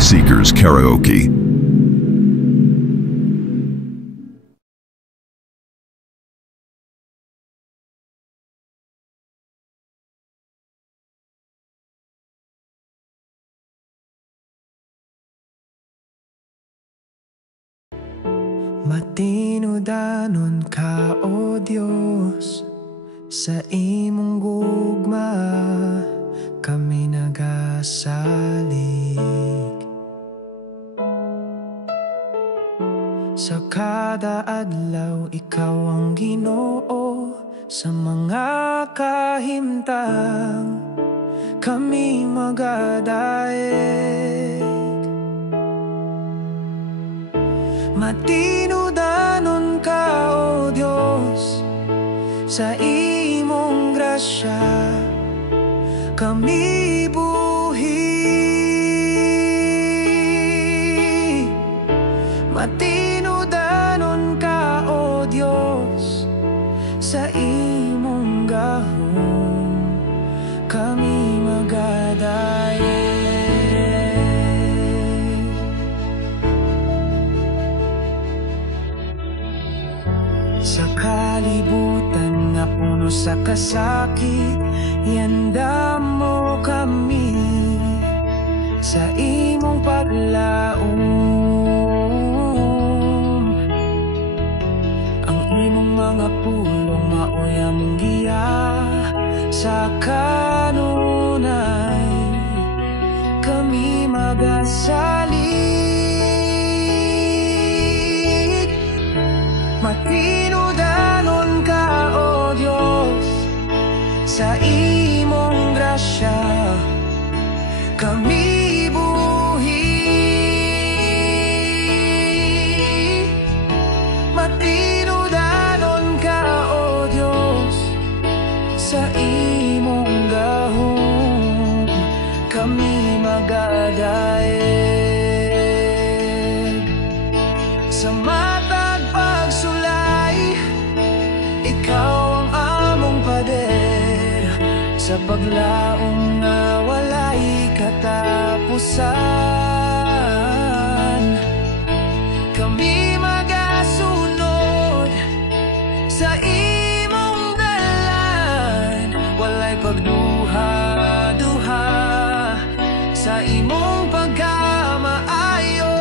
Seekers Karaoke. Matino danon ka, O Dios, sa imong gugma kami nagasalig. Sa kada adlaw ikaw ang Ginoo, sa mga kahimtang kami magadaig. Matino danon ka, O Dios, sa imong grasya kami buhi. Matino danon ka, O Dios, sa imong gahom kami magadaig. Sa kalibutan nga puno sa kasakit, ianda mo kami sa imong paglaom. Ang imong mga pulong maoy among giya, sa kanunay kami magasalig. Matino danon ka, O Dios, sa imong grasya kami buhi. Matino danon ka, O Dios, sa imong gahom kami magadaig. Sa matag pagsulay, ikaw ang among pader, sa paglaom nga walay katapusan. Kami magasunod sa imong dalan, walay pagduha-duha sa imong pagkamaayo.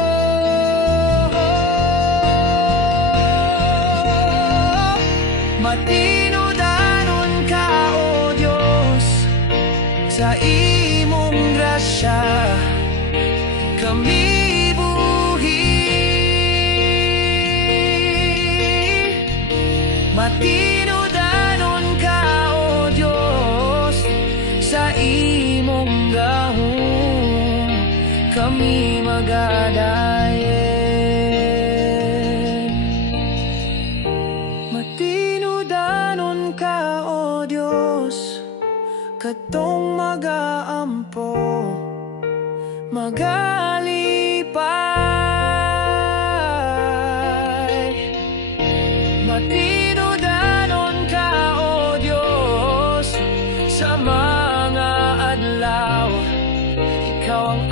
Matino danon ka, O Dios, sa imong grasya kami buhi. Matino danon ka, O Dios, sa imong gahom kami magadaig. Matino danon ka, O Dios, katong magaampo magalipay. Matino danon ka, O Dios, sa mga adlaw ikaw ang